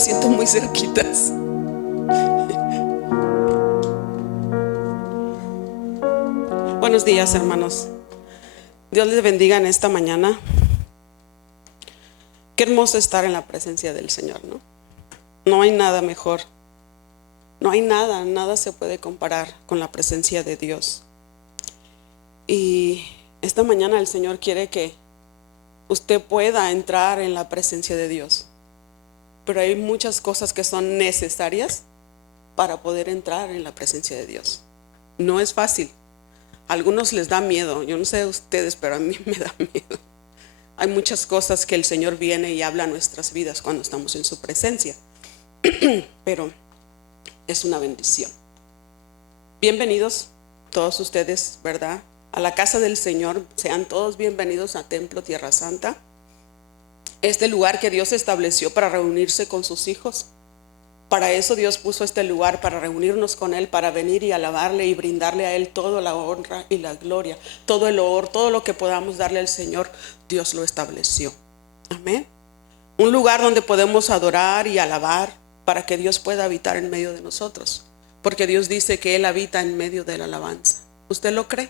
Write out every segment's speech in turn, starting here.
las siento muy cerquitas. Buenos días, hermanos. Dios les bendiga en esta mañana. Qué hermoso estar en la presencia del Señor, ¿no? No hay nada mejor. No hay nada se puede comparar con la presencia de Dios. Y esta mañana el Señor quiere que usted pueda entrar en la presencia de Dios. Pero hay muchas cosas que son necesarias para poder entrar en la presencia de Dios. No es fácil. A algunos les da miedo. Yo no sé de ustedes, pero a mí me da miedo. Hay muchas cosas que el Señor viene y habla a nuestras vidas cuando estamos en su presencia. Pero es una bendición. Bienvenidos todos ustedes, ¿verdad? A la casa del Señor. Sean todos bienvenidos a Templo Tierra Santa. Este lugar que Dios estableció para reunirse con sus hijos. Para eso Dios puso este lugar, para reunirnos con Él, para venir y alabarle y brindarle a Él toda la honra y la gloria, todo el honor, todo lo que podamos darle al Señor, Dios lo estableció. Amén. Un lugar donde podemos adorar y alabar para que Dios pueda habitar en medio de nosotros, porque Dios dice que Él habita en medio de la alabanza. ¿Usted lo cree?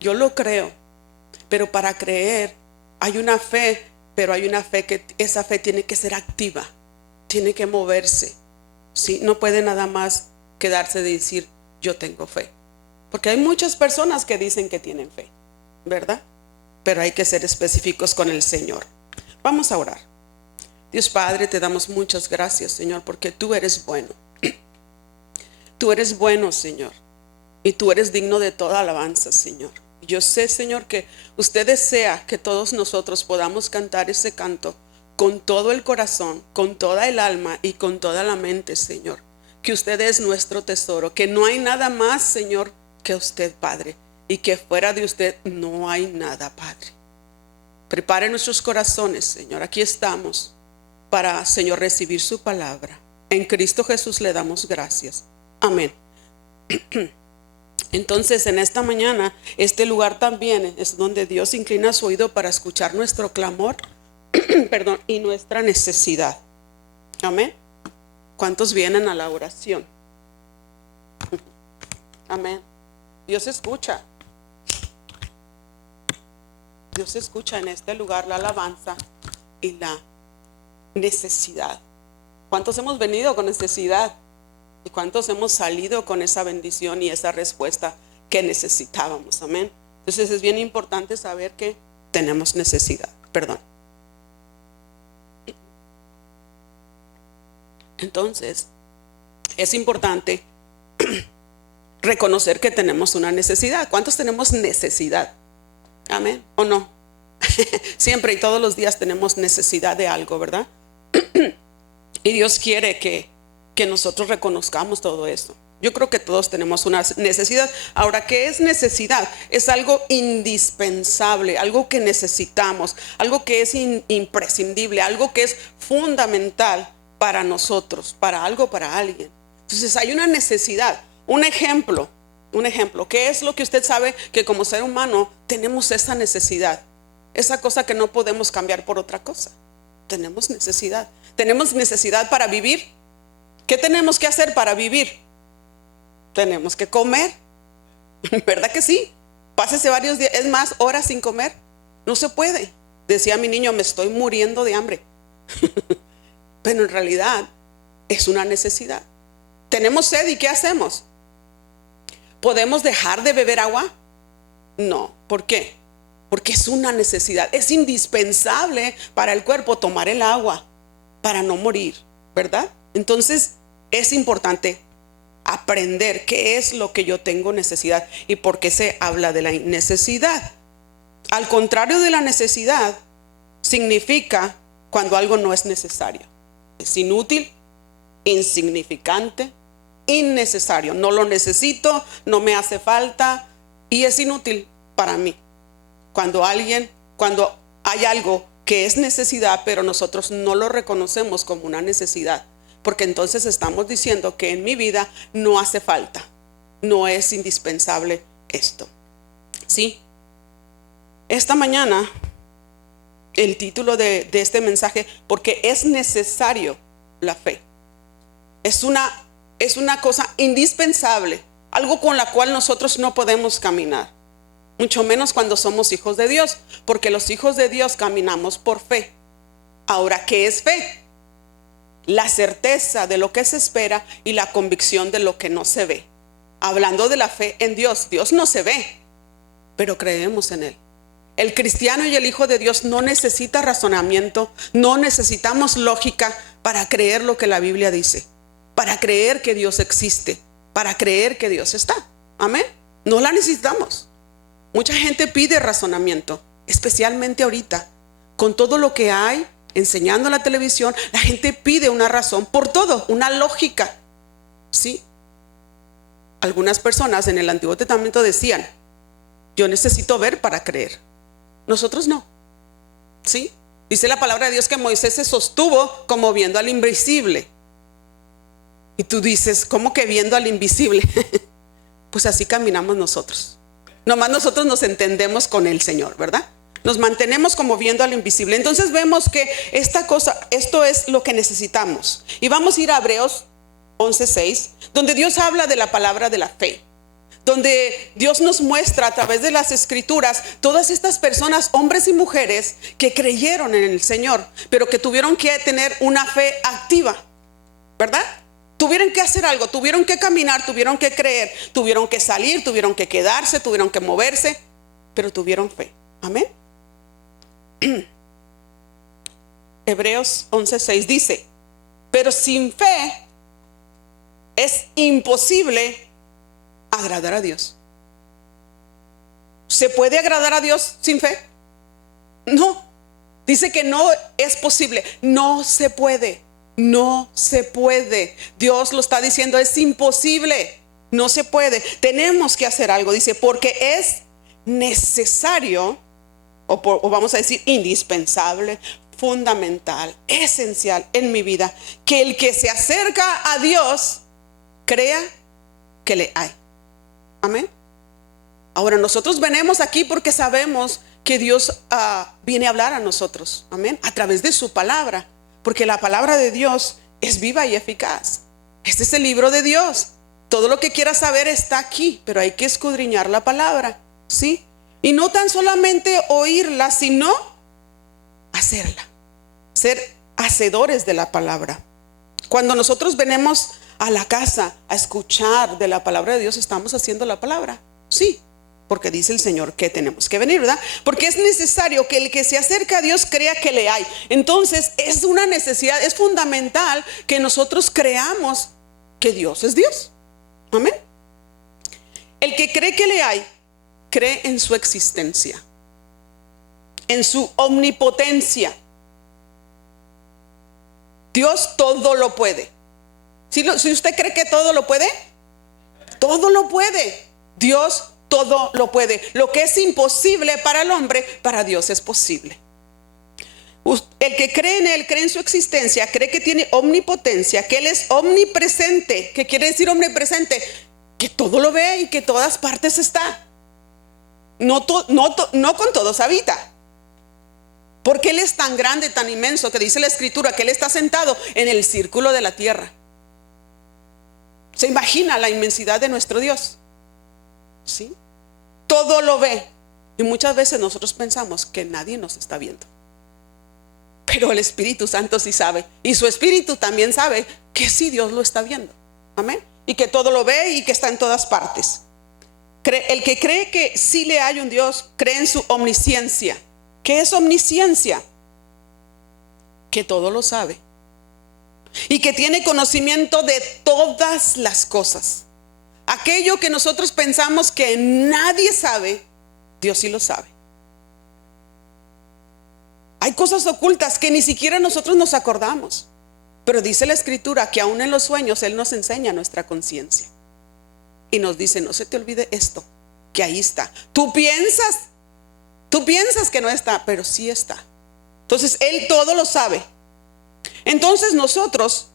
Yo lo creo, pero para creer hay una fe, pero hay una fe que esa fe tiene que ser activa. Tiene que moverse, ¿sí? No puede nada más quedarse de decir yo tengo fe, porque hay muchas personas que dicen que tienen fe, ¿verdad? Pero hay que ser específicos con el Señor. Vamos a orar. Dios Padre, te damos muchas gracias, Señor, porque tú eres bueno. Tú eres bueno, Señor, y tú eres digno de toda alabanza, Señor. Yo sé, Señor, que usted desea que todos nosotros podamos cantar ese canto con todo el corazón, con toda el alma y con toda la mente, Señor. Que usted es nuestro tesoro, que no hay nada más, Señor, que usted, Padre, y que fuera de usted no hay nada, Padre. Prepare nuestros corazones, Señor. Aquí estamos para, Señor, recibir su palabra. En Cristo Jesús le damos gracias. Amén. Entonces, en esta mañana, este lugar también es donde Dios inclina su oído para escuchar nuestro clamor, perdón, y nuestra necesidad. Amén. ¿Cuántos vienen a la oración? Amén. Dios escucha. Dios escucha en este lugar la alabanza y la necesidad. ¿Cuántos hemos venido con necesidad? ¿Y cuántos hemos salido con esa bendición y esa respuesta que necesitábamos? Amén. Entonces es bien importante saber que tenemos necesidad. Perdón. Entonces, es importante reconocer que tenemos una necesidad. ¿Cuántos tenemos necesidad? Amén. ¿O no? Siempre y todos los días tenemos necesidad de algo, ¿verdad? Y Dios quiere que nosotros reconozcamos todo esto. Yo creo que todos tenemos una necesidad. Ahora, ¿qué es necesidad? Es algo indispensable, algo que necesitamos, algo que es imprescindible, algo que es fundamental para nosotros, para algo, para alguien. Entonces hay una necesidad. Un ejemplo, ¿qué es lo que usted sabe que como ser humano tenemos esa necesidad? Esa cosa que no podemos cambiar por otra cosa. Tenemos necesidad. Tenemos necesidad para vivir. ¿Qué tenemos que hacer para vivir? Tenemos que comer. ¿Verdad que sí? Pásese varios días, es más, horas sin comer. No se puede. Decía mi niño, me estoy muriendo de hambre. Pero en realidad es una necesidad. Tenemos sed y ¿qué hacemos? ¿Podemos dejar de beber agua? No. ¿Por qué? Porque es una necesidad. Es indispensable para el cuerpo tomar el agua para no morir, ¿verdad? Entonces es importante aprender qué es lo que yo tengo necesidad y por qué se habla de la necesidad. Al contrario de la necesidad, significa cuando algo no es necesario. Es inútil, insignificante, innecesario. No lo necesito, no me hace falta y es inútil para mí. Cuando hay algo que es necesidad, pero nosotros no lo reconocemos como una necesidad, porque entonces estamos diciendo que en mi vida no hace falta, no es indispensable esto. ¿Sí? Esta mañana el título de este mensaje, porque es necesario la fe. Es una cosa indispensable, algo con la cual nosotros no podemos caminar, mucho menos cuando somos hijos de Dios, porque los hijos de Dios caminamos por fe. Ahora, ¿qué es fe? La certeza de lo que se espera y la convicción de lo que no se ve. Hablando de la fe en Dios, Dios no se ve, pero creemos en Él. El cristiano y el hijo de Dios no necesita razonamiento, no necesitamos lógica para creer lo que la Biblia dice, para creer que Dios existe, para creer que Dios está. Amén. No la necesitamos. Mucha gente pide razonamiento, especialmente ahorita, con todo lo que hay enseñando en la televisión. La gente pide una razón por todo, una lógica. ¿Sí? Algunas personas en el Antiguo Testamento decían: yo necesito ver para creer. Nosotros no. ¿Sí? Dice la palabra de Dios que Moisés se sostuvo como viendo al invisible. Y tú dices: ¿cómo que viendo al invisible? Pues así caminamos nosotros. Nomás nosotros nos entendemos con el Señor, ¿verdad? Nos mantenemos como viendo al invisible. Entonces vemos que esto es lo que necesitamos. Y vamos a ir a Hebreos 11:6, donde Dios habla de la palabra de la fe, donde Dios nos muestra a través de las escrituras todas estas personas, hombres y mujeres, que creyeron en el Señor, pero que tuvieron que tener una fe activa, ¿verdad? Tuvieron que hacer algo, tuvieron que caminar, tuvieron que creer, tuvieron que salir, tuvieron que quedarse, tuvieron que moverse, pero tuvieron fe. Amén. Hebreos 11:6 dice: pero sin fe es imposible agradar a Dios. ¿Se puede agradar a Dios sin fe? No. Dice que no es posible. No se puede. No se puede. Dios lo está diciendo, es imposible. No se puede. Tenemos que hacer algo. Dice, porque es necesario, o vamos a decir indispensable, fundamental, esencial en mi vida, que el que se acerca a Dios crea que le hay. Amén. Ahora nosotros venimos aquí porque sabemos que Dios viene a hablar a nosotros. Amén. A través de su palabra, porque la palabra de Dios es viva y eficaz. Este es el libro de Dios. Todo lo que quieras saber está aquí, pero hay que escudriñar la palabra, ¿sí? Y no tan solamente oírla, sino hacerla. Ser hacedores de la palabra. Cuando nosotros venimos a la casa a escuchar de la palabra de Dios, estamos haciendo la palabra. Sí, porque dice el Señor que tenemos que venir, ¿verdad? Porque es necesario que el que se acerca a Dios crea que le hay. Entonces es una necesidad, es fundamental que nosotros creamos que Dios es Dios. Amén. El que cree que le hay, cree en su existencia, en su omnipotencia. Dios todo lo puede. Si usted cree que todo lo puede, todo lo puede. Dios todo lo puede. Lo que es imposible para el hombre, para Dios es posible. El que cree en Él, cree en su existencia, cree que tiene omnipotencia, que Él es omnipresente. ¿Qué quiere decir omnipresente? Que todo lo ve y que en todas partes está. No con todos habita. Porque Él es tan grande, tan inmenso, que dice la Escritura que Él está sentado en el círculo de la tierra. ¿Se imagina la inmensidad de nuestro Dios? ¿Sí? Todo lo ve. Y muchas veces nosotros pensamos que nadie nos está viendo. Pero el Espíritu Santo sí sabe. Y su Espíritu también sabe que sí, Dios lo está viendo. Amén. Y que todo lo ve y que está en todas partes. El que cree que sí le hay un Dios, cree en su omnisciencia. ¿Qué es omnisciencia? Que todo lo sabe. Y que tiene conocimiento de todas las cosas. Aquello que nosotros pensamos que nadie sabe, Dios sí lo sabe. Hay cosas ocultas que ni siquiera nosotros nos acordamos. Pero dice la Escritura que aún en los sueños Él nos enseña nuestra conciencia. Y nos dice, no se te olvide esto, que ahí está. Tú piensas que no está, pero sí está. Entonces Él todo lo sabe. Entonces nosotros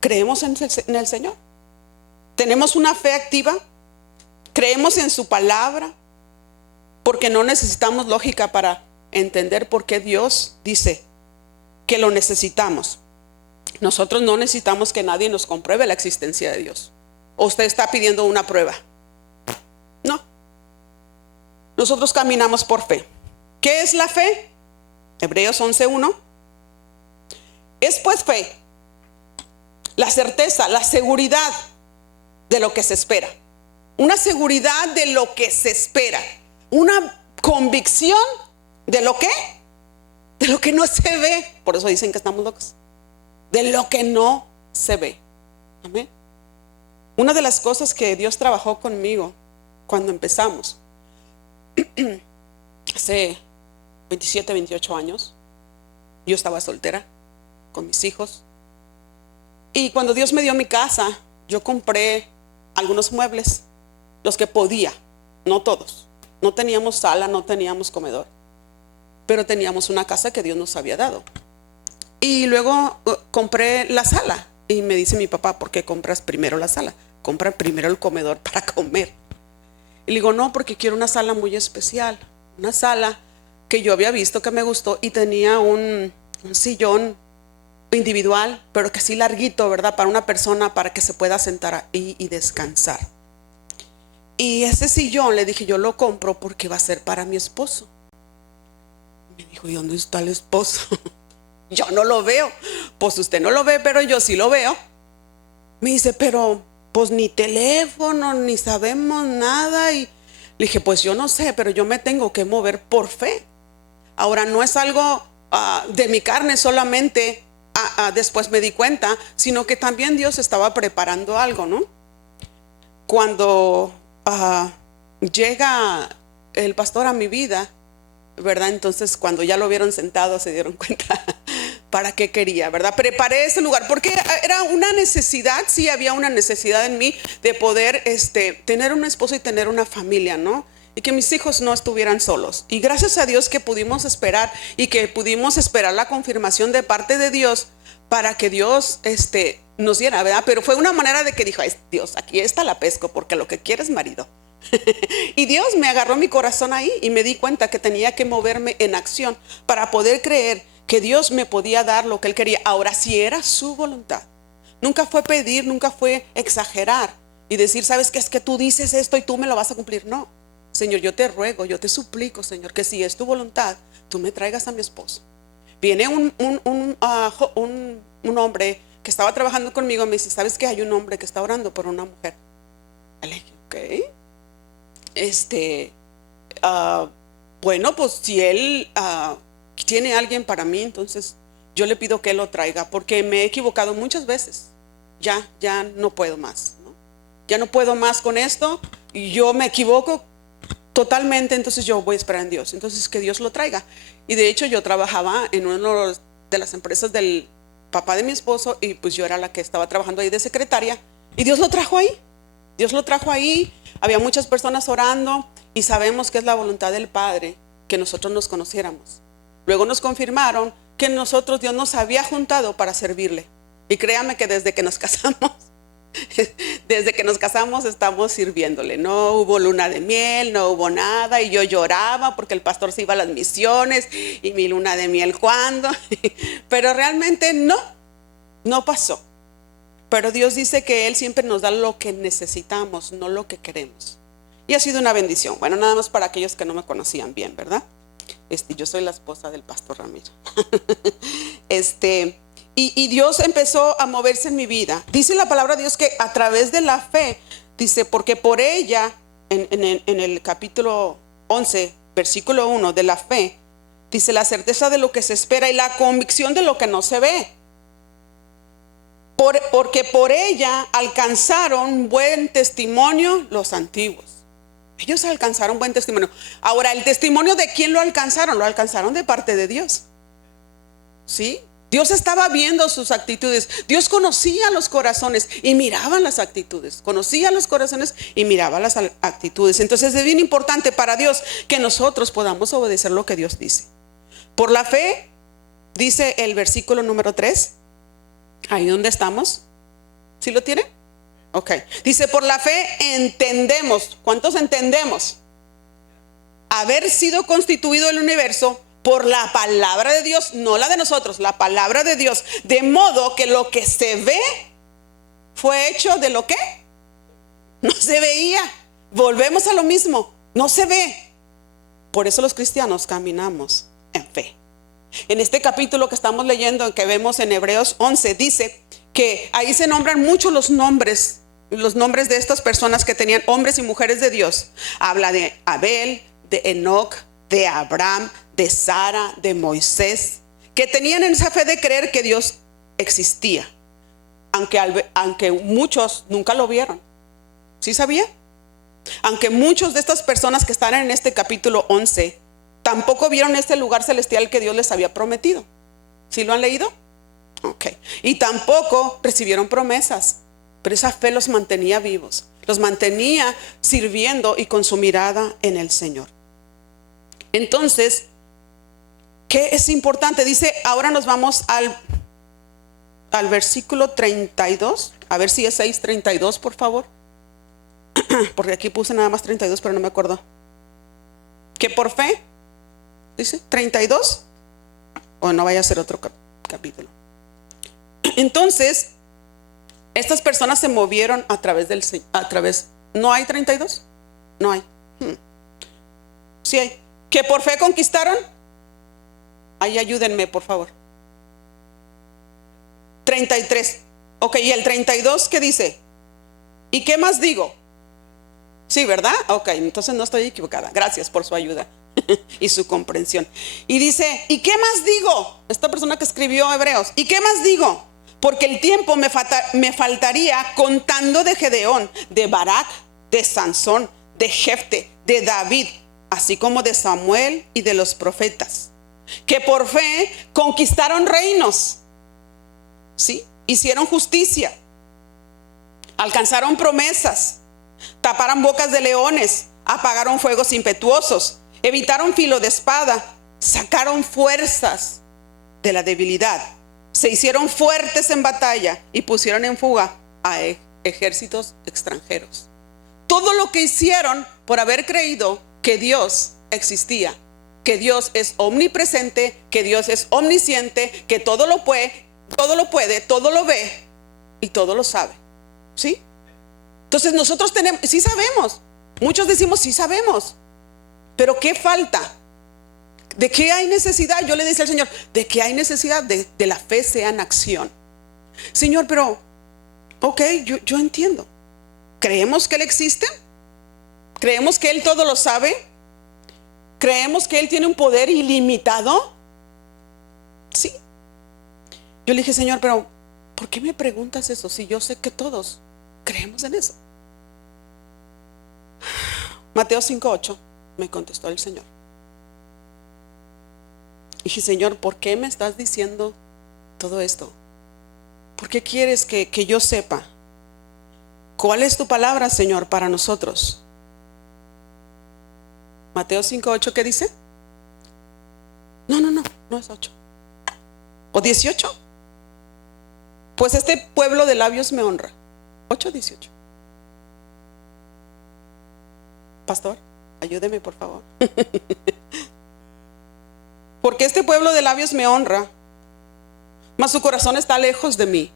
creemos en el Señor. Tenemos una fe activa. Creemos en su palabra. Porque no necesitamos lógica para entender por qué Dios dice que lo necesitamos. Nosotros no necesitamos que nadie nos compruebe la existencia de Dios. ¿O usted está pidiendo una prueba? No. Nosotros caminamos por fe. ¿Qué es la fe? Hebreos 11:1. Es pues fe, la certeza, la seguridad de lo que se espera. Una seguridad de lo que se espera. Una convicción de lo que no se ve. Por eso dicen que estamos locos. De lo que no se ve. Amén. Una de las cosas que Dios trabajó conmigo cuando empezamos, hace 27, 28 años, yo estaba soltera con mis hijos. Y cuando Dios me dio mi casa, yo compré algunos muebles, los que podía, no todos. No teníamos sala, no teníamos comedor, pero teníamos una casa que Dios nos había dado. Y luego compré la sala. Y me dice mi papá: ¿por qué compras primero la sala? Compra primero el comedor para comer. Y le digo: no, porque quiero una sala muy especial. Una sala que yo había visto que me gustó y tenía un sillón individual, pero que así larguito, ¿verdad? Para una persona, para que se pueda sentar ahí y descansar. Y ese sillón, le dije, yo lo compro porque va a ser para mi esposo. Me dijo: ¿y dónde está el esposo? Yo no lo veo. Pues usted no lo ve, pero yo sí lo veo. Me dice: pero pues ni teléfono, ni sabemos nada. Y le dije: pues yo no sé, pero yo me tengo que mover por fe. Ahora no es algo de mi carne solamente. Después me di cuenta, sino que también Dios estaba preparando algo, ¿no? Cuando llega el pastor a mi vida, ¿verdad? Entonces cuando ya lo vieron sentado se dieron cuenta para qué quería, ¿verdad? Preparé ese lugar porque era una necesidad. Sí, había una necesidad en mí de poder tener un esposo y tener una familia, ¿no? Y que mis hijos no estuvieran solos. Y gracias a Dios que pudimos esperar y que pudimos esperar la confirmación de parte de Dios para que Dios nos diera, ¿verdad? Pero fue una manera de que dijo: ay, Dios, aquí está la pesco, porque lo que quieres, marido. Y Dios me agarró mi corazón ahí y me di cuenta que tenía que moverme en acción para poder creer que Dios me podía dar lo que Él quería. Ahora, si era su voluntad, nunca fue pedir, nunca fue exagerar y decir: ¿sabes qué? Es que tú dices esto y tú me lo vas a cumplir. No, Señor, yo te ruego, yo te suplico, Señor, que si es tu voluntad, tú me traigas a mi esposo. Viene un hombre que estaba trabajando conmigo, me dice: ¿sabes qué? Hay un hombre que está orando por una mujer. Le dije: ok. Bueno, pues si él tiene alguien para mí, entonces yo le pido que él lo traiga, porque me he equivocado muchas veces. Ya no puedo más, ¿no? Ya no puedo más con esto, y yo me equivoco totalmente. Entonces yo voy a esperar en Dios, entonces que Dios lo traiga. Y de hecho yo trabajaba en una de las empresas del papá de mi esposo, y pues yo era la que estaba trabajando ahí de secretaria, y Dios lo trajo ahí. Dios lo trajo ahí. Había muchas personas orando, y sabemos que es la voluntad del Padre que nosotros nos conociéramos. Luego nos confirmaron que nosotros, Dios nos había juntado para servirle. Y créame que desde que nos casamos estamos sirviéndole. No hubo luna de miel, no hubo nada. Y yo lloraba porque el pastor se iba a las misiones, y mi luna de miel, ¿cuándo? Pero realmente no pasó. Pero Dios dice que Él siempre nos da lo que necesitamos, no lo que queremos. Y ha sido una bendición. Bueno, nada más para aquellos que no me conocían bien, ¿verdad? Yo soy la esposa del pastor Ramiro. Y Dios empezó a moverse en mi vida. Dice la palabra de Dios que a través de la fe, dice, porque por ella, en el capítulo 11, versículo 1 de la fe, dice: la certeza de lo que se espera y la convicción de lo que no se ve. Porque por ella alcanzaron buen testimonio los antiguos. Ellos alcanzaron buen testimonio. Ahora, ¿el testimonio de quién lo alcanzaron? Lo alcanzaron de parte de Dios. ¿Sí? Dios estaba viendo sus actitudes. Dios conocía los corazones y miraba las actitudes. Conocía los corazones y miraba las actitudes. Entonces es bien importante para Dios que nosotros podamos obedecer lo que Dios dice. Por la fe, dice el versículo número 3. Ahí donde estamos. ¿Sí lo tiene? Ok. Dice: por la fe entendemos. ¿Cuántos entendemos? Haber sido constituido el universo por la palabra de Dios, no la de nosotros, la palabra de Dios. De modo que lo que se ve fue hecho de lo que no se veía. Volvemos a lo mismo, no se ve. Por eso los cristianos caminamos en fe. En este capítulo que estamos leyendo, que vemos en Hebreos 11, dice que ahí se nombran muchos los nombres de estas personas que tenían, hombres y mujeres de Dios. Habla de Abel, de Enoc, de Abraham, de Sara, de Moisés, que tenían esa fe de creer que Dios existía, aunque muchos nunca lo vieron. ¿Sí sabía? Aunque muchos de estas personas que están en este capítulo 11 tampoco vieron este lugar celestial que Dios les había prometido. ¿Sí lo han leído? Ok. Y tampoco recibieron promesas, pero esa fe los mantenía vivos, los mantenía sirviendo y con su mirada en el Señor. Entonces, ¿qué es importante? Dice, ahora nos vamos al versículo 32. A ver si es 6:32, por favor. Porque aquí puse nada más 32, pero no me acuerdo. Que por fe, dice 32, o no vaya a ser otro capítulo. Entonces, estas personas se movieron a través ¿no hay 32? No hay. Sí hay. Que por fe conquistaron. Ahí ayúdenme, por favor. 33. Ok, y el 32, ¿qué dice? ¿Y qué más digo? Sí, ¿verdad? Ok, entonces no estoy equivocada. Gracias por su ayuda y su comprensión. Y dice, ¿y qué más digo? Esta persona que escribió Hebreos, ¿y qué más digo? Porque el tiempo me faltaría contando de Gedeón, de Barak, de Sansón, de Jefte, de David, así como de Samuel y de los profetas, que por fe conquistaron reinos, ¿sí? Hicieron justicia, alcanzaron promesas, taparon bocas de leones, apagaron fuegos impetuosos, evitaron filo de espada, sacaron fuerzas de la debilidad, se hicieron fuertes en batalla y pusieron en fuga a ejércitos extranjeros. Todo lo que hicieron por haber creído que Dios existía, que Dios es omnipresente, que Dios es omnisciente, que todo lo puede, todo lo ve y todo lo sabe. ¿Sí? Entonces nosotros tenemos, sí sabemos, muchos decimos sí sabemos, pero ¿qué falta? ¿De qué hay necesidad? Yo le decía al Señor, ¿de qué hay necesidad? De la fe sea en acción. Señor, pero ok, yo entiendo. ¿Creemos que Él existe? ¿Creemos que Él todo lo sabe? ¿Creemos que Él tiene un poder ilimitado? Sí. Yo le dije, Señor, pero ¿por qué me preguntas eso si yo sé que todos creemos en eso? Mateo 5:8, me contestó el Señor. Dije, Señor, ¿por qué me estás diciendo todo esto? ¿Por qué quieres que yo sepa? ¿Cuál es tu palabra, Señor, para nosotros? Mateo 5:8, ¿qué dice? No es 8. ¿O 18? Pues este pueblo de labios me honra. 8:18. Pastor, ayúdeme por favor. Porque este pueblo de labios me honra, mas su corazón está lejos de mí.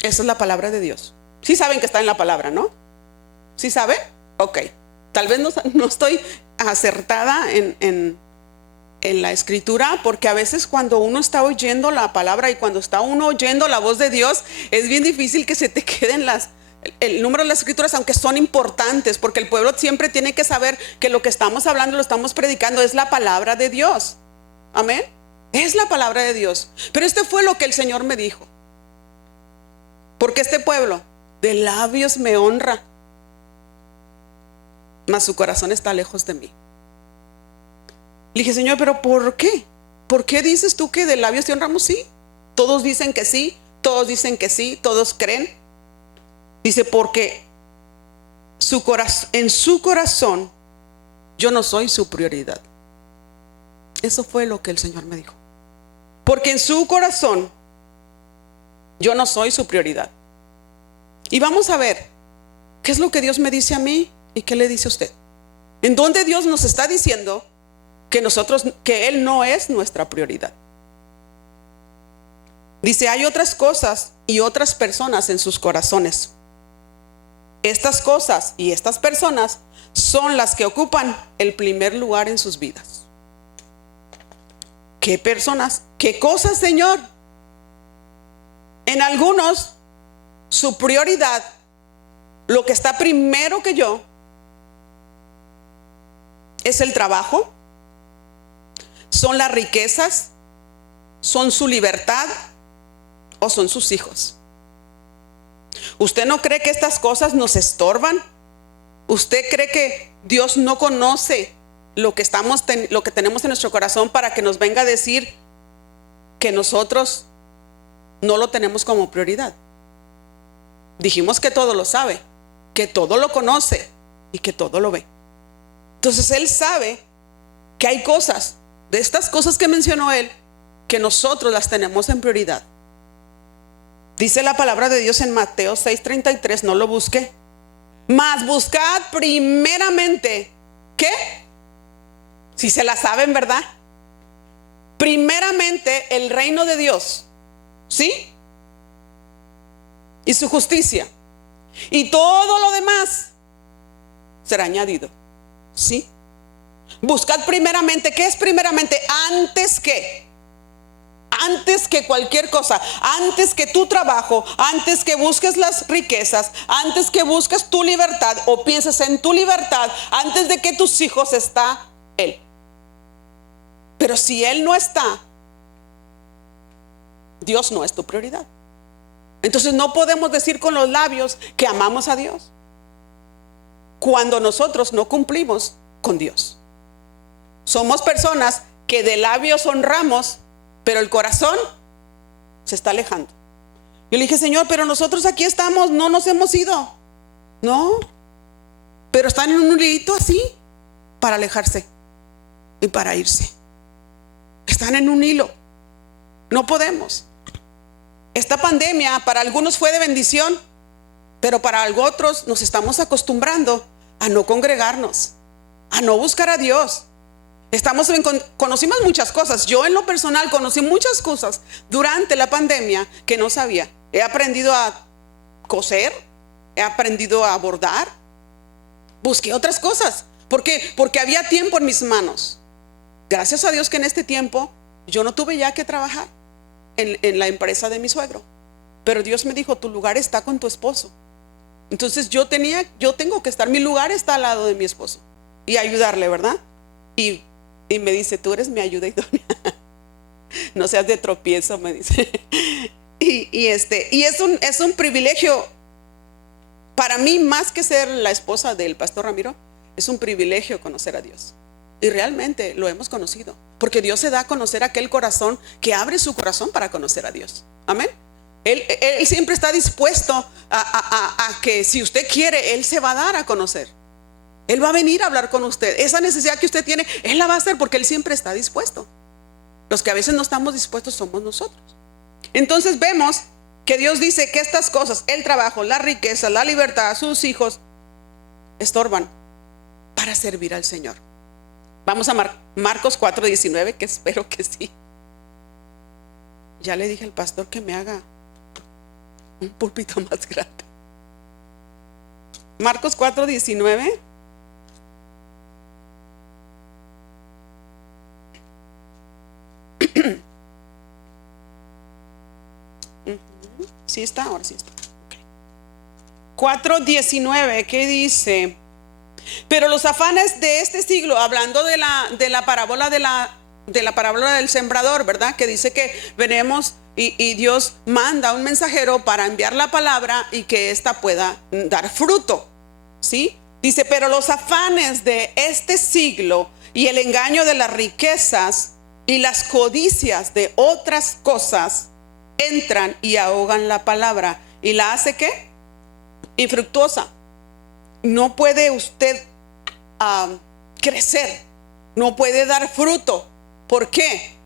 Esa es la palabra de Dios. Sí saben que está en la palabra, ¿no? ¿Sí saben? Ok. Tal vez no estoy acertada en la escritura, porque a veces cuando uno está oyendo la palabra y cuando está uno oyendo la voz de Dios, es bien difícil que se te queden el número de las escrituras, aunque son importantes, porque el pueblo siempre tiene que saber que lo que estamos hablando, lo estamos predicando, es la palabra de Dios. Amén. Es la palabra de Dios. Pero este fue lo que el Señor me dijo. Porque este pueblo de labios me honra, mas su corazón está lejos de mí. Le dije, Señor, pero ¿por qué? ¿Por qué dices tú que de labios te honramos? Sí, todos dicen que sí, todos dicen que sí, todos creen. Dice, porque en su corazón yo no soy su prioridad. Eso fue lo que el Señor me dijo. Porque en su corazón yo no soy su prioridad. Y vamos a ver qué es lo que Dios me dice a mí y qué le dice a usted. en donde Dios nos está diciendo que Él no es nuestra prioridad. Dice, hay otras cosas y otras personas en sus corazones. Estas cosas y estas personas son las que ocupan el primer lugar en sus vidas. ¿Qué personas? ¿Qué cosas, Señor? En algunos, su prioridad, lo que está primero que yo, es el trabajo, son las riquezas, son su libertad o son sus hijos. ¿Usted no cree que estas cosas nos estorban? ¿Usted cree que Dios no conoce lo que tenemos en nuestro corazón para que nos venga a decir que nosotros no lo tenemos como prioridad? Dijimos que todo lo sabe, que todo lo conoce y que todo lo ve. Entonces Él sabe que hay cosas, de estas cosas que mencionó Él, que nosotros las tenemos en prioridad. Dice la palabra de Dios en Mateo 6:33, no lo busque. Mas buscad primeramente, ¿qué? Si se la saben, ¿verdad? Primeramente el reino de Dios, ¿sí? Y su justicia. Y todo lo demás será añadido, ¿sí? Buscad primeramente, ¿qué es primeramente? Antes que cualquier cosa, antes que tu trabajo, antes que busques las riquezas, antes que busques tu libertad o pienses en tu libertad, antes de que tus hijos, está Él. Pero si Él no está, Dios no es tu prioridad. Entonces no podemos decir con los labios que amamos a Dios cuando nosotros no cumplimos con Dios. Somos personas que de labios honramos, pero el corazón se está alejando. Yo le dije, Señor, pero nosotros aquí estamos, no nos hemos ido. No, pero están en un hilito así para alejarse y para irse. Están en un hilo. No podemos. Esta pandemia para algunos fue de bendición, pero para otros nos estamos acostumbrando a no congregarnos, a no buscar a Dios. Conocimos muchas cosas. Yo en lo personal conocí muchas cosas durante la pandemia que no sabía. He aprendido a coser, he aprendido a bordar. Busqué otras cosas. ¿Por qué? Porque había tiempo en mis manos. Gracias a Dios que en este tiempo yo no tuve ya que trabajar en la empresa de mi suegro. Pero Dios me dijo, tu lugar está con tu esposo. Entonces yo tengo que estar, mi lugar está al lado de mi esposo y ayudarle, ¿verdad? Y me dice, tú eres mi ayuda idónea. No seas de tropiezo, me dice. Y es un privilegio para mí, más que ser la esposa del pastor Ramiro. Es un privilegio conocer a Dios. Y realmente lo hemos conocido, porque Dios se da a conocer aquel corazón que abre su corazón para conocer a Dios. Amén. Él siempre está dispuesto a que si usted quiere, Él se va a dar a conocer. Él va a venir a hablar con usted. Esa necesidad que usted tiene, Él la va a hacer, porque Él siempre está dispuesto. Los que a veces no estamos dispuestos somos nosotros. Entonces vemos que Dios dice que estas cosas, el trabajo, la riqueza, la libertad, sus hijos, estorban para servir al Señor. Vamos a Marcos 4:19, que espero que sí. Ya le dije al pastor que me haga un púlpito más grande. Marcos 4:19. ¿Sí está? Ahora sí está. Okay. 4:19, ¿qué dice? Pero los afanes de este siglo, hablando de la parábola de la parábola del sembrador, ¿verdad? Que dice que venemos y Dios manda un mensajero para enviar la palabra y que ésta pueda dar fruto, ¿sí? Dice, pero los afanes de este siglo y el engaño de las riquezas y las codicias de otras cosas entran y ahogan la palabra y la hace ¿qué? Infructuosa. No puede usted crecer, no puede dar fruto. ¿Por qué?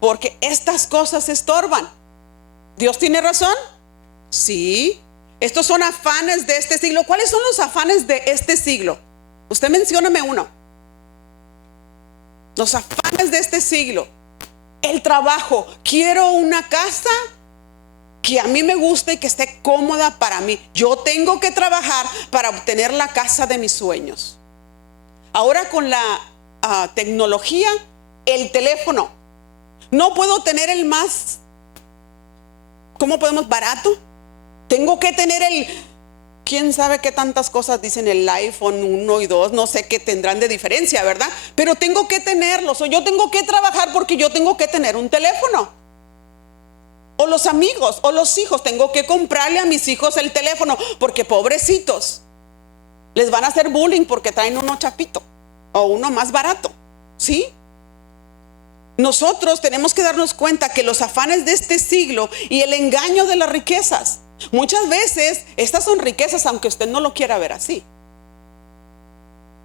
Porque estas cosas estorban. ¿Dios tiene razón? Sí. Estos son afanes de este siglo. ¿Cuáles son los afanes de este siglo? Usted mencióname uno. Los afanes de este siglo. El trabajo. Quiero una casa que a mí me guste y que esté cómoda para mí. Yo tengo que trabajar para obtener la casa de mis sueños. Ahora con la tecnología, el teléfono. No puedo tener el más, ¿cómo podemos? Barato. Tengo que tener quién sabe qué tantas cosas dicen el iPhone 1 y 2, no sé qué tendrán de diferencia, ¿verdad? Pero tengo que tenerlos, o yo tengo que trabajar porque yo tengo que tener un teléfono. O los amigos, o los hijos, tengo que comprarle a mis hijos el teléfono, porque pobrecitos, les van a hacer bullying porque traen uno chapito, o uno más barato, ¿sí? Nosotros tenemos que darnos cuenta que los afanes de este siglo y el engaño de las riquezas, muchas veces estas son riquezas aunque usted no lo quiera ver así,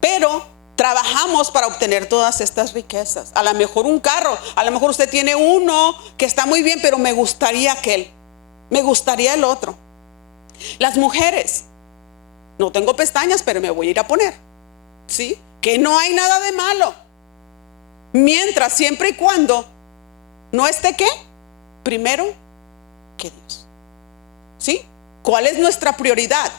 pero trabajamos para obtener todas estas riquezas. A lo mejor un carro, a lo mejor usted tiene uno que está muy bien, pero me gustaría aquel, me gustaría el otro. Las mujeres, no tengo pestañas, pero me voy a ir a poner, ¿sí? Que no hay nada de malo, mientras, siempre y cuando no esté ¿qué? Primero que Dios, ¿sí? ¿Cuál es nuestra prioridad?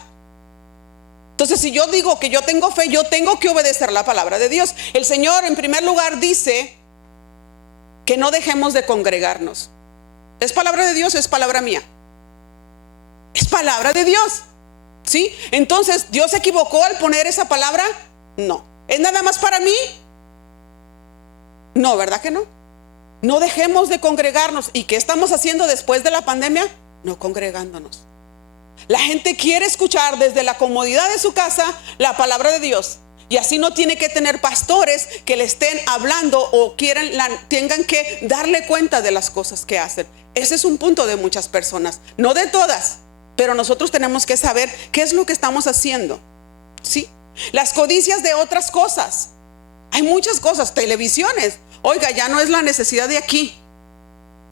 Entonces, si yo digo que yo tengo fe, yo tengo que obedecer la palabra de Dios. El Señor en primer lugar dice que no dejemos de congregarnos. ¿Es palabra de Dios o es palabra mía? Es palabra de Dios, ¿sí? Entonces, ¿Dios se equivocó al poner esa palabra? No. ¿Es nada más para mí? No, ¿verdad que no? No dejemos de congregarnos. ¿Y qué estamos haciendo después de la pandemia? No congregándonos. La gente quiere escuchar desde la comodidad de su casa la palabra de Dios, y así no tiene que tener pastores que le estén hablando o tengan que darle cuenta de las cosas que hacen. Ese es un punto de muchas personas, no de todas, pero nosotros tenemos que saber qué es lo que estamos haciendo, ¿sí? Las codicias de otras cosas. Hay muchas cosas, televisiones. Oiga, ya no es la necesidad de aquí,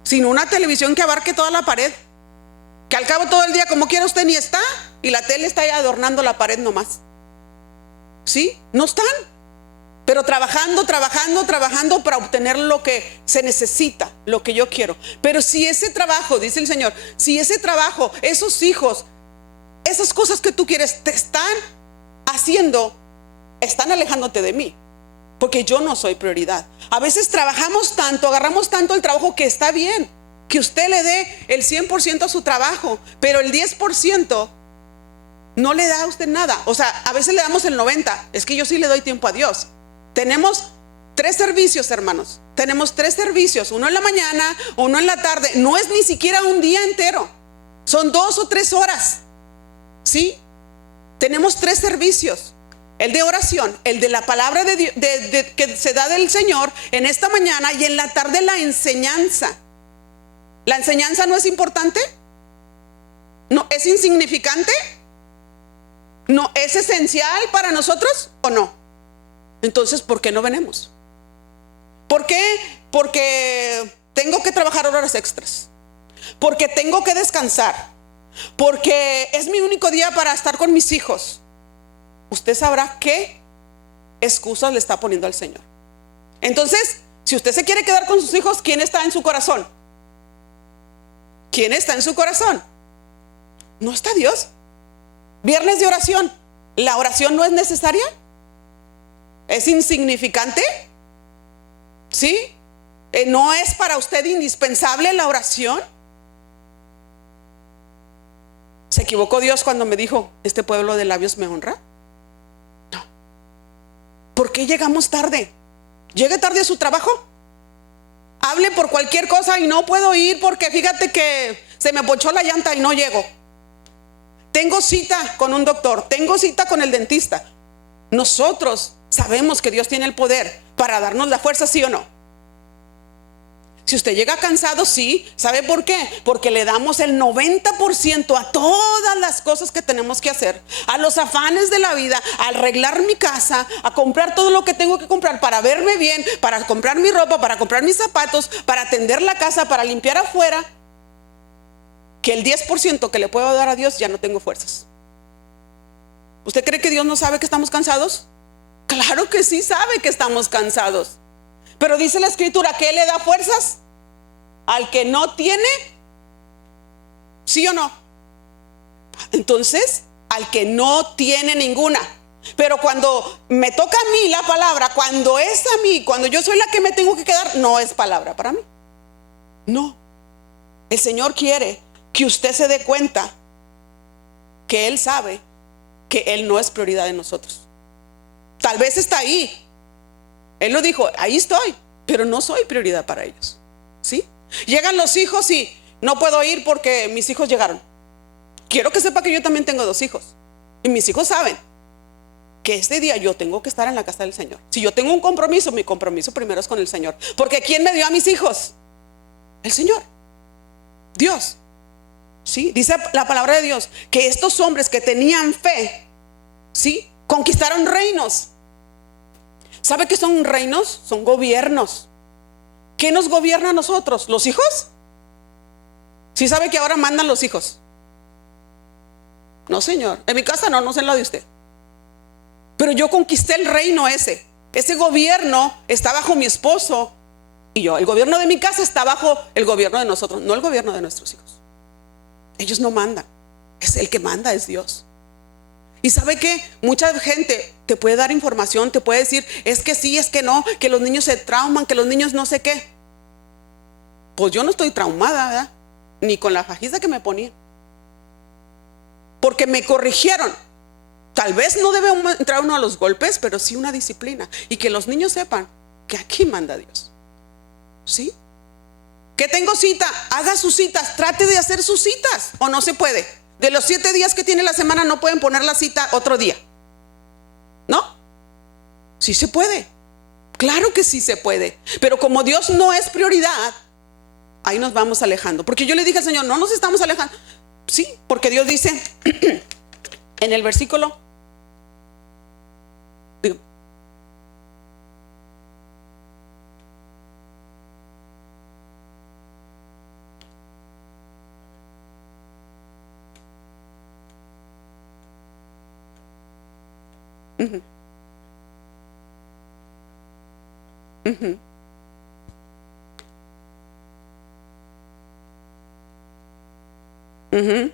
sino una televisión que abarque toda la pared, que al cabo todo el día como quiera usted ni está, y la tele está ahí adornando la pared nomás, ¿sí? No están, pero trabajando para obtener lo que se necesita, lo que yo quiero. Pero si ese trabajo, dice el Señor, si ese trabajo, esos hijos, esas cosas que tú quieres te están haciendo, están alejándote de mí, porque yo no soy prioridad. A veces trabajamos tanto, agarramos tanto el trabajo, que está bien que usted le dé el 100% a su trabajo, pero el 10% no le da a usted nada. O sea, a veces le damos el 90%. Es que yo sí le doy tiempo a Dios. Tenemos 3 servicios, hermanos. Tenemos 3 servicios, uno en la mañana, uno en la tarde. No es ni siquiera un día entero, son 2 o 3 horas, ¿sí? Tenemos 3 servicios: el de oración, el de la palabra de Dios, que se da del Señor en esta mañana, y en la tarde la enseñanza. ¿La enseñanza no es importante? ¿No es insignificante? ¿No es esencial para nosotros o no? Entonces, ¿por qué no venimos? ¿Por qué? Porque tengo que trabajar horas extras, porque tengo que descansar, porque es mi único día para estar con mis hijos. Usted sabrá qué excusas le está poniendo al Señor. Entonces, si usted se quiere quedar con sus hijos, ¿quién está en su corazón? ¿Quién está en su corazón? No está Dios. Viernes de oración. ¿La oración no es necesaria? ¿Es insignificante? ¿Sí? ¿No es para usted indispensable la oración? ¿Se equivocó Dios cuando me dijo, este pueblo de labios me honra? No. ¿Por qué llegamos tarde? ¿Llegue tarde a su trabajo? Hable por cualquier cosa y no puedo ir porque fíjate que se me ponchó la llanta y no llego. Tengo cita con un doctor, tengo cita con el dentista. Nosotros sabemos que Dios tiene el poder para darnos la fuerza, ¿sí o no? Si usted llega cansado, sí. ¿Sabe por qué? Porque le damos el 90% a todas las cosas que tenemos que hacer, a los afanes de la vida, a arreglar mi casa, a comprar todo lo que tengo que comprar para verme bien, para comprar mi ropa, para comprar mis zapatos, para atender la casa, para limpiar afuera. Que el 10% que le puedo dar a Dios, ya no tengo fuerzas. ¿Usted cree que Dios no sabe que estamos cansados? Claro que sí sabe que estamos cansados. Pero dice la escritura que Él le da fuerzas al que no tiene. ¿Sí o no? Entonces, al que no tiene ninguna. Pero cuando me toca a mí la palabra, cuando es a mí, cuando yo soy la que me tengo que quedar, no es palabra para mí. No. El Señor quiere que usted se dé cuenta que Él sabe que Él no es prioridad de nosotros. Tal vez está ahí. Él lo dijo, ahí estoy, pero no soy prioridad para ellos. ¿Sí? Llegan los hijos y no puedo ir porque mis hijos llegaron. Quiero que sepa que yo también tengo 2 hijos. Y mis hijos saben que este día yo tengo que estar en la casa del Señor. Si yo tengo un compromiso, mi compromiso primero es con el Señor. Porque ¿quién me dio a mis hijos? El Señor, Dios. ¿Sí? Dice la palabra de Dios que estos hombres que tenían fe, ¿sí?, conquistaron reinos. ¿Sabe qué son reinos? Son gobiernos. ¿Qué nos gobierna a nosotros? ¿Los hijos? ¿Sí sabe que ahora mandan los hijos? No, señor. En mi casa no sé en la de usted. Pero yo conquisté el reino ese. Ese gobierno está bajo mi esposo y yo. El gobierno de mi casa está bajo el gobierno de nosotros, no el gobierno de nuestros hijos. Ellos no mandan. Es el que manda, es Dios. Y sabe que mucha gente te puede dar información, te puede decir, es que sí, es que no, que los niños se trauman, que los niños no sé qué. Pues yo no estoy traumada, ¿verdad? Ni con la fajiza que me ponía. Porque me corrigieron. Tal vez no debe entrar uno a los golpes, pero sí una disciplina. Y que los niños sepan que aquí manda Dios. ¿Sí? Que tengo cita, haga sus citas, trate de hacer sus citas. ¿O no se puede? De los 7 días que tiene la semana no pueden poner la cita otro día. ¿No? Sí se puede. Claro que sí se puede. Pero como Dios no es prioridad, ahí nos vamos alejando. Porque yo le dije al Señor, no nos estamos alejando. Sí, porque Dios dice en el versículo, digo, uh-huh, uh-huh, uh-huh.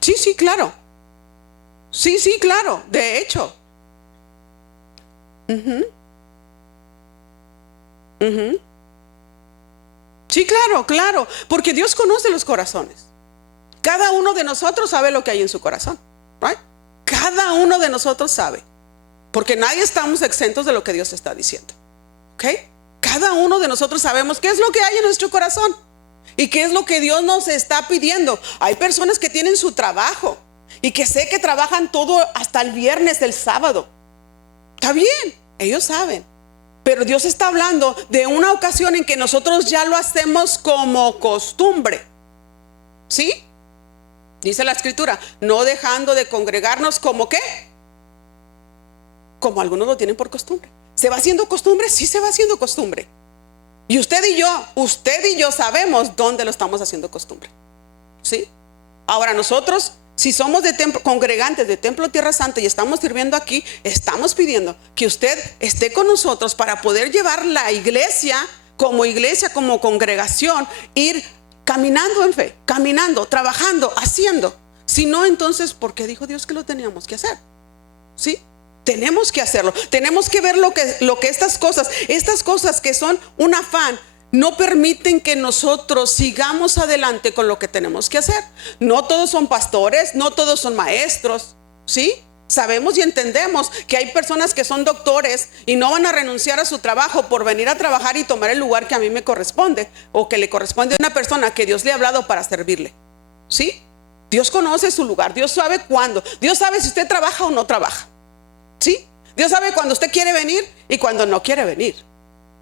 Sí, sí, claro. Sí, sí, claro. De hecho. Uh-huh, uh-huh. Sí, claro, claro. Porque Dios conoce los corazones. Cada uno de nosotros sabe lo que hay en su corazón, right? Cada uno de nosotros sabe. Porque nadie estamos exentos de lo que Dios está diciendo. ¿Ok? Cada uno de nosotros sabemos qué es lo que hay en nuestro corazón y qué es lo que Dios nos está pidiendo. Hay personas que tienen su trabajo y que sé que trabajan todo hasta el viernes, el sábado. Está bien, ellos saben. Pero Dios está hablando de una ocasión en que nosotros ya lo hacemos como costumbre. ¿Sí? Dice la escritura, no dejando de congregarnos como ¿qué? Como algunos lo tienen por costumbre. ¿Se va haciendo costumbre? Sí, se va haciendo costumbre. Y usted y yo sabemos dónde lo estamos haciendo costumbre. ¿Sí? Ahora nosotros, si somos de congregantes de Templo Tierra Santa y estamos sirviendo aquí, estamos pidiendo que usted esté con nosotros para poder llevar la iglesia, como congregación, ir caminando en fe, caminando, trabajando, haciendo. Si no, entonces, ¿por qué dijo Dios que lo teníamos que hacer? ¿Sí? Tenemos que hacerlo. Tenemos que ver lo que estas cosas que son un afán, no permiten que nosotros sigamos adelante con lo que tenemos que hacer. No todos son pastores, no todos son maestros, ¿sí? Sabemos y entendemos que hay personas que son doctores y no van a renunciar a su trabajo por venir a trabajar y tomar el lugar que a mí me corresponde o que le corresponde a una persona que Dios le ha hablado para servirle. ¿Sí? Dios conoce su lugar, Dios sabe cuándo, Dios sabe si usted trabaja o no trabaja. ¿Sí? Dios sabe cuando usted quiere venir y cuando no quiere venir.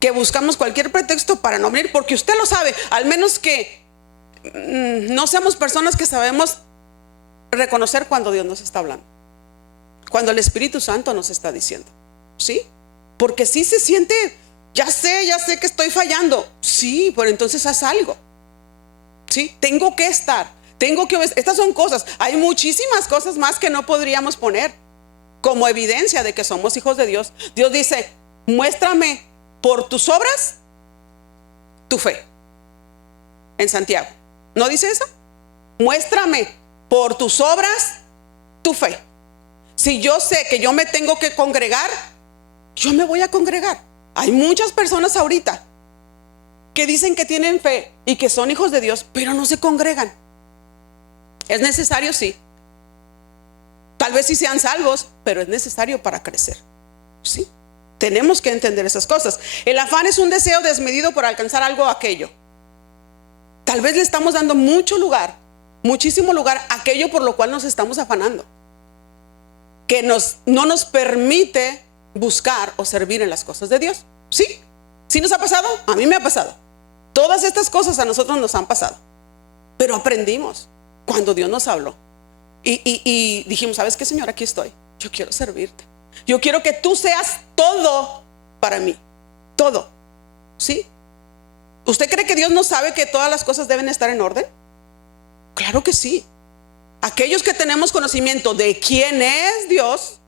Que buscamos cualquier pretexto para no venir, porque usted lo sabe, al menos que no seamos personas que sabemos reconocer cuando Dios nos está hablando, cuando el Espíritu Santo nos está diciendo. ¿Sí? Porque sí se siente, ya sé que estoy fallando. Sí, pero entonces haz algo. ¿Sí? Tengo que estar, estas son cosas, hay muchísimas cosas más que no podríamos poner, como evidencia de que somos hijos de Dios, Dios dice: muéstrame por tus obras tu fe. En Santiago, ¿no dice eso? Muéstrame por tus obras tu fe. Si yo sé que yo me tengo que congregar, yo me voy a congregar. Hay muchas personas ahorita que dicen que tienen fe y que son hijos de Dios, pero no se congregan. Es necesario, sí. Tal vez sí sean salvos, pero es necesario para crecer. Sí, tenemos que entender esas cosas. El afán es un deseo desmedido por alcanzar algo o aquello. Tal vez le estamos dando mucho lugar, muchísimo lugar a aquello por lo cual nos estamos afanando, que no nos permite buscar o servir en las cosas de Dios. ¿Sí? ¿Sí nos ha pasado? A mí me ha pasado. Todas estas cosas a nosotros nos han pasado, pero aprendimos cuando Dios nos habló y dijimos: ¿sabes qué, Señor? Aquí estoy, yo quiero servirte, yo quiero que tú seas todo para mí, todo. ¿Sí? ¿Usted cree que Dios no sabe que todas las cosas deben estar en orden? Claro que sí. Aquellos que tenemos conocimiento de quién es Dios,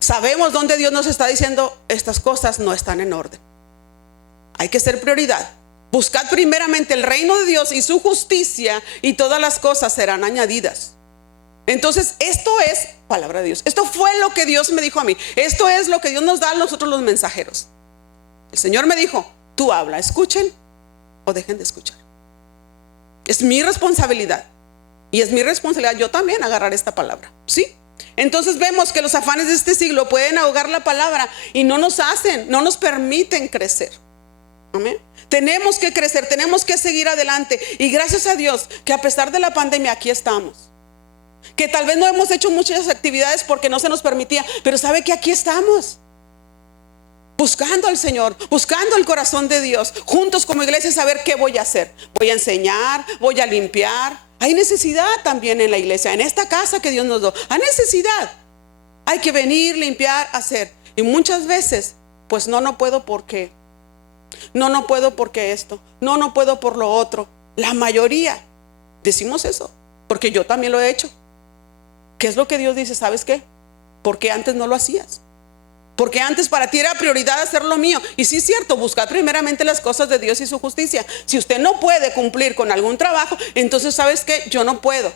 sabemos dónde Dios nos está diciendo: estas cosas no están en orden. Hay que ser prioridad. Buscad primeramente el reino de Dios y su justicia, y todas las cosas serán añadidas. Entonces, esto es palabra de Dios. Esto fue lo que Dios me dijo a mí. Esto es lo que Dios nos da a nosotros los mensajeros. El Señor me dijo: tú habla, escuchen o dejen de escuchar. Es mi responsabilidad. Y es mi responsabilidad yo también agarrar esta palabra. ¿Sí? Entonces vemos que los afanes de este siglo pueden ahogar la palabra y no nos permiten crecer. Amén. Tenemos que crecer, tenemos que seguir adelante. Y gracias a Dios que a pesar de la pandemia aquí estamos. Que tal vez no hemos hecho muchas actividades porque no se nos permitía, pero sabe que aquí estamos, buscando al Señor, buscando el corazón de Dios, juntos como iglesia, saber qué voy a hacer. Voy a enseñar, voy a limpiar. Hay necesidad también en la iglesia, en esta casa que Dios nos dio. Hay necesidad. Hay que venir, limpiar, hacer. Y muchas veces, pues no puedo porque no puedo porque esto, no puedo por lo otro. La mayoría decimos eso, porque yo también lo he hecho. ¿Qué es lo que Dios dice? ¿Sabes qué? Porque antes no lo hacías. Porque antes para ti era prioridad hacer lo mío. Y sí es cierto, buscar primeramente las cosas de Dios y su justicia. Si usted no puede cumplir con algún trabajo, entonces ¿sabes qué? Yo no puedo.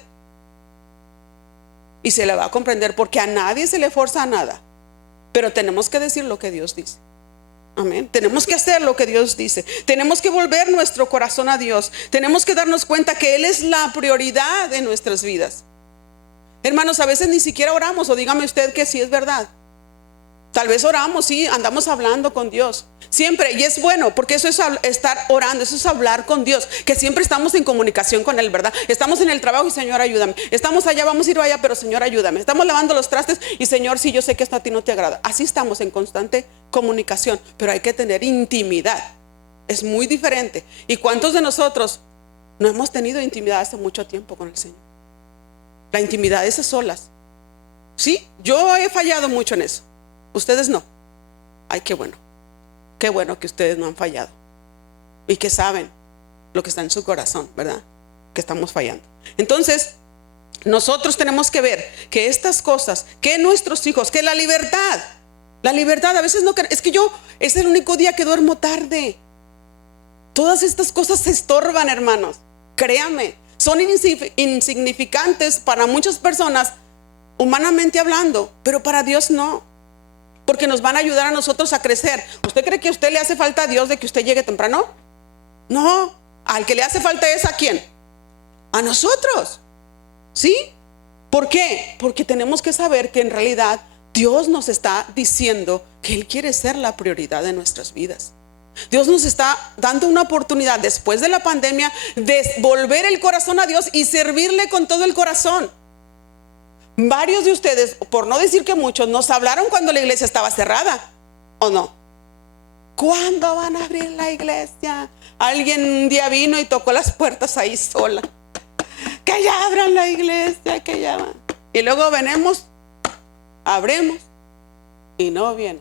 Y se le va a comprender, porque a nadie se le forza a nada. Pero tenemos que decir lo que Dios dice. Amén. Tenemos que hacer lo que Dios dice. Tenemos que volver nuestro corazón a Dios. Tenemos que darnos cuenta que Él es la prioridad de nuestras vidas. Hermanos, a veces ni siquiera oramos, o dígame usted que sí es verdad. Tal vez oramos, sí, andamos hablando con Dios siempre, y es bueno, porque eso es estar orando, eso es hablar con Dios, que siempre estamos en comunicación con Él, ¿verdad? Estamos en el trabajo y Señor, ayúdame. Estamos allá, vamos a ir allá, pero Señor, ayúdame. Estamos lavando los trastes y Señor, sí, yo sé que esto a ti no te agrada. Así estamos en constante comunicación, pero hay que tener intimidad. Es muy diferente. ¿Y cuántos de nosotros no hemos tenido intimidad hace mucho tiempo con el Señor? La intimidad es a solas. Sí, yo he fallado mucho en eso. Ustedes no. Ay, qué bueno que ustedes no han fallado y que saben lo que está en su corazón, ¿verdad? Que estamos fallando. Entonces nosotros tenemos que ver que estas cosas, que nuestros hijos, que la libertad a veces no, es que yo es el único día que duermo tarde. Todas estas cosas se estorban, hermanos, créanme, son insignificantes para muchas personas humanamente hablando, pero para Dios no, porque nos van a ayudar a nosotros a crecer. ¿Usted cree que a usted le hace falta a Dios de que usted llegue temprano? No, al que le hace falta es ¿a quién? A nosotros. ¿Sí? ¿Por qué? Porque tenemos que saber que en realidad Dios nos está diciendo que Él quiere ser la prioridad de nuestras vidas. Dios nos está dando una oportunidad después de la pandemia de volver el corazón a Dios y servirle con todo el corazón. Varios de ustedes, por no decir que muchos, nos hablaron cuando la iglesia estaba cerrada, ¿o no? ¿Cuándo van a abrir la iglesia? Alguien un día vino y tocó las puertas ahí sola. Que ya abran la iglesia, que ya van. Y luego venimos, abrimos y no viene.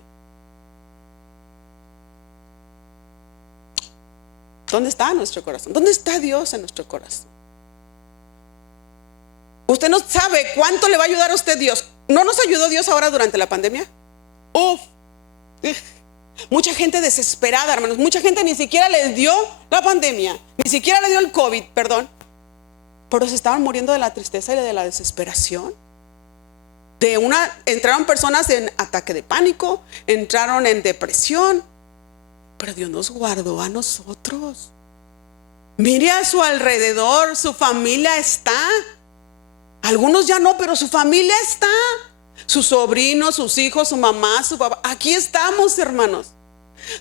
¿Dónde está nuestro corazón? ¿Dónde está Dios en nuestro corazón? Usted no sabe cuánto le va a ayudar a usted Dios. ¿No nos ayudó Dios ahora durante la pandemia? Uf. Mucha gente desesperada, hermanos. Mucha gente ni siquiera les dio la pandemia, ni siquiera le dio el COVID, perdón. Pero se estaban muriendo de la tristeza y de la desesperación. Entraron personas en ataque de pánico, entraron en depresión. Pero Dios nos guardó a nosotros. Mire a su alrededor, su familia está. Algunos ya no, pero su familia está. Sus sobrinos, sus hijos, su mamá, su papá. Aquí estamos, hermanos.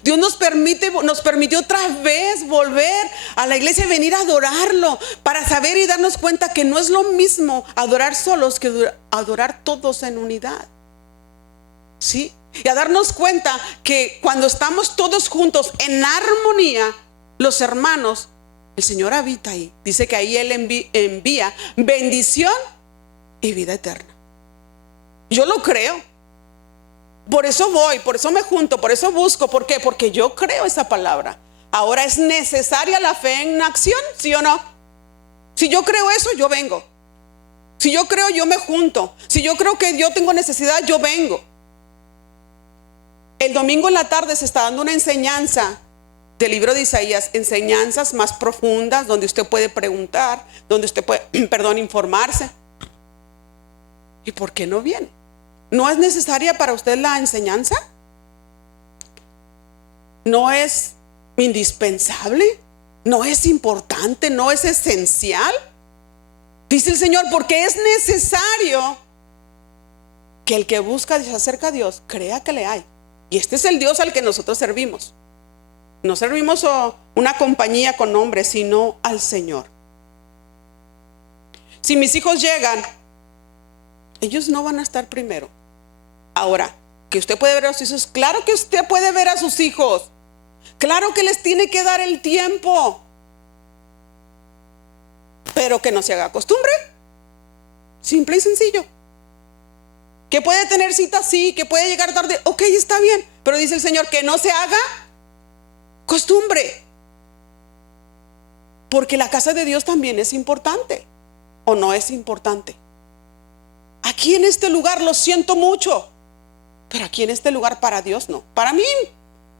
Dios nos permitió otra vez volver a la iglesia y venir a adorarlo, para saber y darnos cuenta que no es lo mismo adorar solos que adorar todos en unidad. ¿Sí? Y a darnos cuenta que cuando estamos todos juntos en armonía, los hermanos, el Señor habita ahí. Dice que ahí Él envía bendición y vida eterna. Yo lo creo. Por eso voy, por eso me junto, por eso busco. ¿Por qué? Porque yo creo esa palabra. Ahora, ¿es necesaria la fe en acción? ¿Sí o no? Si yo creo eso, yo vengo. Si yo creo, yo me junto. Si yo creo que yo tengo necesidad, yo vengo. El domingo en la tarde se está dando una enseñanza del libro de Isaías, enseñanzas más profundas, donde usted puede preguntar, donde usted puede, informarse. ¿Y por qué no viene? ¿No es necesaria para usted la enseñanza? ¿No es indispensable? ¿No es importante? ¿No es esencial? Dice el Señor, porque es necesario que el que busca y se acerca a Dios crea que le hay. Y este es el Dios al que nosotros servimos. No servimos a una compañía con nombre, sino al Señor. Si mis hijos llegan, ellos no van a estar primero. Ahora, que usted puede ver a sus hijos, claro que usted puede ver a sus hijos. Claro que les tiene que dar el tiempo. Pero que no se haga costumbre. Simple y sencillo. Que puede tener cita, sí, que puede llegar tarde, ok, está bien. Pero dice el Señor que no se haga costumbre. Porque la casa de Dios también es importante. ¿O no es importante? Aquí en este lugar lo siento mucho, pero aquí en este lugar para Dios no. Para mí,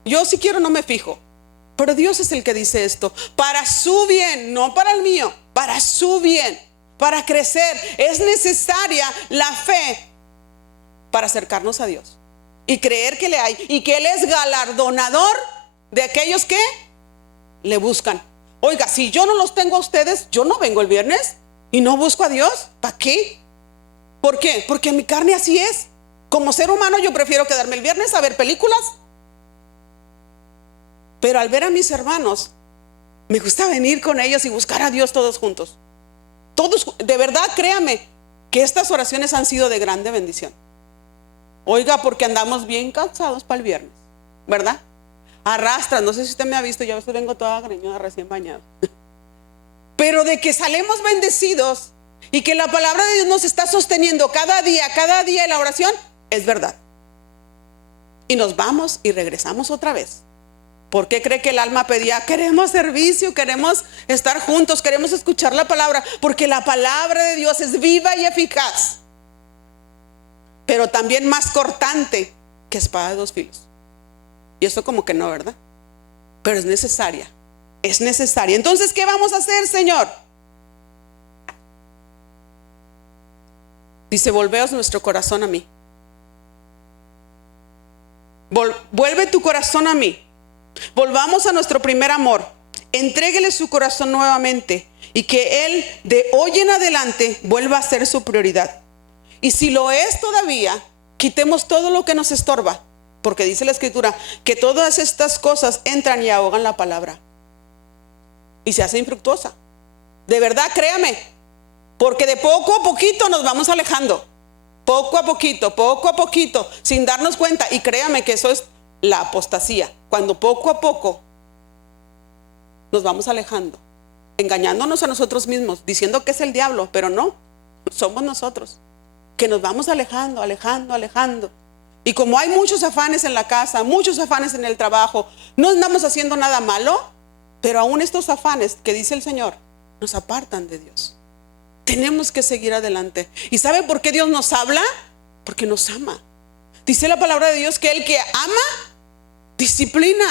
yo si quiero no me fijo, pero Dios es el que dice esto. Para su bien, no para el mío, para su bien, para crecer. Es necesaria la fe para acercarnos a Dios y creer que le hay, y que Él es galardonador de aquellos que le buscan. Oiga, si yo no los tengo a ustedes, yo no vengo el viernes y no busco a Dios. ¿Para qué? ¿Por qué? Porque mi carne así es. Como ser humano yo prefiero quedarme el viernes a ver películas. Pero al ver a mis hermanos, me gusta venir con ellos y buscar a Dios todos juntos. Todos, de verdad, créame que estas oraciones han sido de grande bendición. Oiga, porque andamos bien cansados para el viernes, ¿verdad? Arrastran, no sé si usted me ha visto, yo a veces vengo toda greñuda, recién bañada. Pero de que salemos bendecidos y que la palabra de Dios nos está sosteniendo cada día en la oración, es verdad. Y nos vamos y regresamos otra vez. ¿Por qué cree que el alma pedía? Queremos servicio, queremos estar juntos, queremos escuchar la palabra. Porque la palabra de Dios es viva y eficaz, pero también más cortante que espada de dos filos. Y eso como que no, ¿verdad? Pero es necesaria. Es necesaria. Entonces, ¿qué vamos a hacer, Señor? Dice, volveos nuestro corazón a mí. Vuelve tu corazón a mí. Volvamos a nuestro primer amor. Entréguele su corazón nuevamente, y que Él de hoy en adelante vuelva a ser su prioridad. Y si lo es todavía, quitemos todo lo que nos estorba, porque dice la Escritura que todas estas cosas entran y ahogan la palabra y se hace infructuosa. De verdad, créame, porque de poco a poquito nos vamos alejando. Poco a poquito, sin darnos cuenta. Y créame que eso es la apostasía, cuando poco a poco nos vamos alejando, engañándonos a nosotros mismos, diciendo que es el diablo, pero no, somos nosotros, que nos vamos alejando. Y como hay muchos afanes en la casa, muchos afanes en el trabajo, no andamos haciendo nada malo, pero aún estos afanes que dice el Señor nos apartan de Dios. Tenemos que seguir adelante. ¿Y sabe por qué Dios nos habla? porque nos ama. Dice la palabra de Dios que el que ama, disciplina.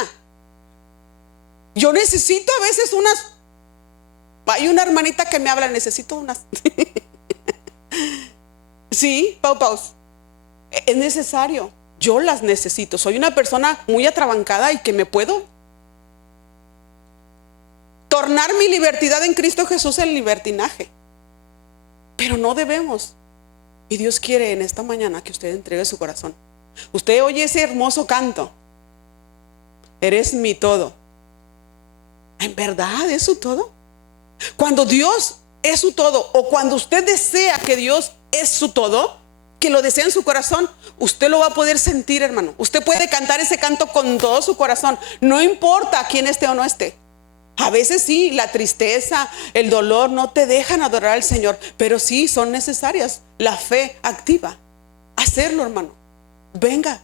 Yo necesito a veces hay una hermanita que me habla, necesito unas. Sí, paus. Es necesario. Yo las necesito. Soy una persona muy atrabancada y que me puedo tornar mi libertad en Cristo Jesús en libertinaje. Pero no debemos. Y Dios quiere en esta mañana que usted entregue su corazón. Usted oye ese hermoso canto. Eres mi todo. ¿En verdad es su todo? Cuando Dios es su todo, o cuando usted desea que Dios es su todo, que lo desea en su corazón, usted lo va a poder sentir, hermano. Usted puede cantar ese canto con todo su corazón. No importa quién esté o no esté. A veces sí, la tristeza, el dolor no te dejan adorar al Señor, pero sí son necesarias. La fe activa. Hacerlo, hermano. Venga,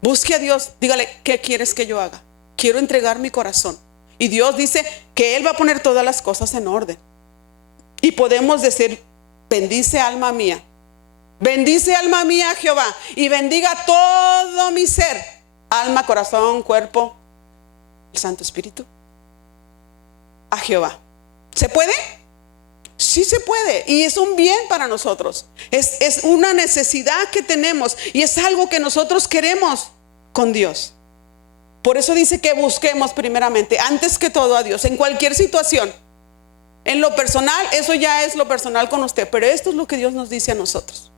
busque a Dios. Dígale, ¿qué quieres que yo haga? Quiero entregar mi corazón. Y Dios dice que Él va a poner todas las cosas en orden. Y podemos decir, bendice alma mía. Bendice alma mía Jehová, y bendiga todo mi ser, alma, corazón, cuerpo, el Santo Espíritu, a Jehová. ¿Se puede? Sí se puede, y es un bien para nosotros. Es una necesidad que tenemos, y es algo que nosotros queremos con Dios. Por eso dice que busquemos primeramente, antes que todo, a Dios, en cualquier situación. En lo personal, eso ya es lo personal con usted, pero esto es lo que Dios nos dice a nosotros.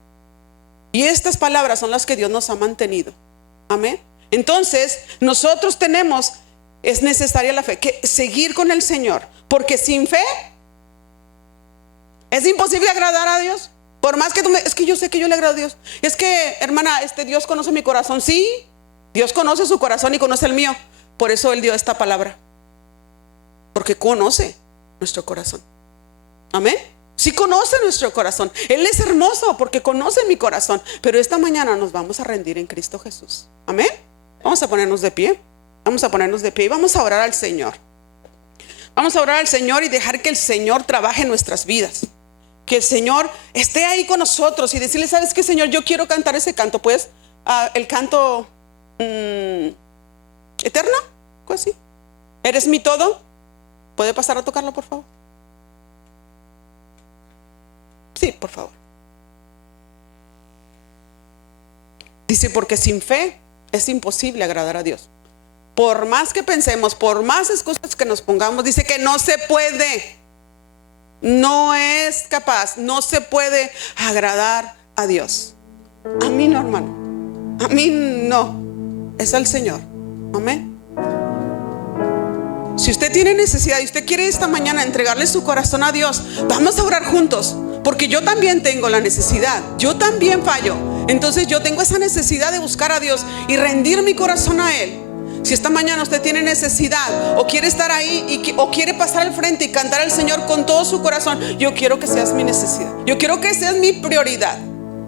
Y estas palabras son las que Dios nos ha mantenido. Amén. Entonces, nosotros es necesaria la fe, que seguir con el Señor, porque sin fe es imposible agradar a Dios. Por más que es que yo sé que yo le agrado a Dios. Es que, hermana, Dios conoce mi corazón. Sí, Dios conoce su corazón y conoce el mío. Por eso Él dio esta palabra, porque conoce nuestro corazón. Amén. Sí conoce nuestro corazón. Él es hermoso porque conoce mi corazón. Pero esta mañana nos vamos a rendir en Cristo Jesús. Amén. Vamos a ponernos de pie. Vamos a ponernos de pie y vamos a orar al Señor. Vamos a orar al Señor y dejar que el Señor trabaje en nuestras vidas. Que el Señor esté ahí con nosotros y decirle, ¿sabes qué, Señor? Yo quiero cantar ese canto. Pues el canto eterno, pues sí. ¿Eres mi todo? ¿Puede pasar a tocarlo, por favor? Sí, por favor. Dice, porque sin fe es imposible agradar a Dios. Por más que pensemos, por más excusas que nos pongamos, dice que no se puede. No es capaz, no se puede agradar a Dios. A mí no, hermano. A mí no. Es al Señor. Amén. Si usted tiene necesidad y usted quiere esta mañana entregarle su corazón a Dios, vamos a orar juntos, porque yo también tengo la necesidad, yo también fallo. Entonces yo tengo esa necesidad de buscar a Dios y rendir mi corazón a Él. Si esta mañana usted tiene necesidad o quiere estar ahí o quiere pasar al frente y cantar al Señor con todo su corazón, yo quiero que seas mi necesidad, yo quiero que seas mi prioridad.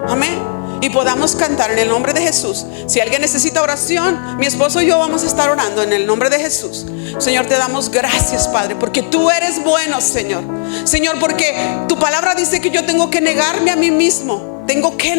Amén. Y podamos cantar en el nombre de Jesús. Si alguien necesita oración, mi esposo y yo vamos a estar orando en el nombre de Jesús. Señor, te damos gracias, Padre, porque tú eres bueno, Señor. Señor, porque tu palabra dice que yo tengo que negarme a mí mismo. Tengo que